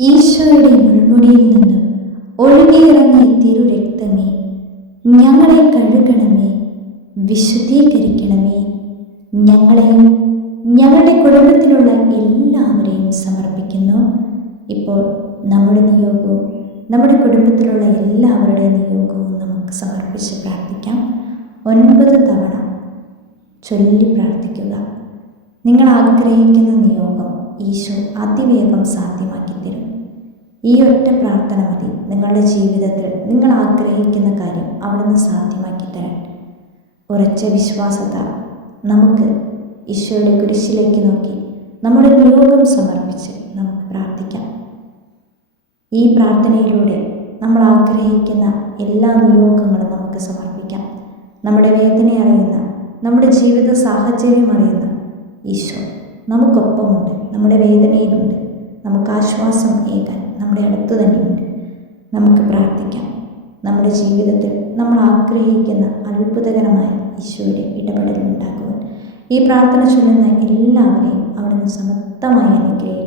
ഈശോയുടെ മുൾമുടിയിൽ നിന്നും ഒഴുകിയിറങ്ങിയ തിരുരക്തമേ ഞങ്ങളെ കഴുകണമേ വിശുദ്ധീകരിക്കണമേ. ഞങ്ങളെയും ഞങ്ങളുടെ കുടുംബത്തിലുള്ള എല്ലാവരെയും സമർപ്പിക്കുന്നു. ഇപ്പോൾ നമ്മുടെ നിയോഗവും നമ്മുടെ കുടുംബത്തിലുള്ള എല്ലാവരുടെയും നിയോഗവും നമുക്ക് സമർപ്പിച്ച് പ്രാർത്ഥിക്കാം. ഒൻപത് തവണ ചൊല്ലി പ്രാർത്ഥിക്കുക. നിങ്ങൾ ആഗ്രഹിക്കുന്ന നിയോഗം ഈശോ അതിവേഗം തരും ഈ ഒറ്റ പ്രാർത്ഥന മതി. നിങ്ങളുടെ ജീവിതത്തിൽ നിങ്ങൾ ആഗ്രഹിക്കുന്ന കാര്യം അവിടുന്ന് സാധ്യമാക്കി തരാൻ. ഉറച്ച വിശ്വാസത നമുക്ക് ഈശോയുടെ കുരിശിലേക്ക് നോക്കി നമ്മുടെ നിയോഗം സമർപ്പിച്ച് നമുക്ക് പ്രാർത്ഥിക്കാം. ഈ പ്രാർത്ഥനയിലൂടെ നമ്മൾ ആഗ്രഹിക്കുന്ന എല്ലാ നിയോഗങ്ങളും നമുക്ക് സമർപ്പിക്കാം. നമ്മുടെ വേദന അറിയുന്ന നമ്മുടെ ജീവിത സാഹചര്യം അറിയുന്ന ഈശോ നമുക്കൊപ്പമുണ്ട്. നമ്മുടെ വേദനയിലുണ്ട്. നമുക്ക് ആശ്വാസം ഏകാൻ നമ്മുടെ അടുത്ത് തന്നെയുണ്ട് നമുക്ക് പ്രാർത്ഥിക്കാം. നമ്മുടെ ജീവിതത്തിൽ നമ്മൾ ആഗ്രഹിക്കുന്ന അത്ഭുതകരമായ ഈശോയുടെ ഇടപെടൽ ഉണ്ടാക്കുവാൻ ഈ പ്രാർത്ഥന ചൊല്ലുന്ന എല്ലാവരെയും അവിടുന്ന് സമർത്ഥമായി അനുഗ്രഹിക്കും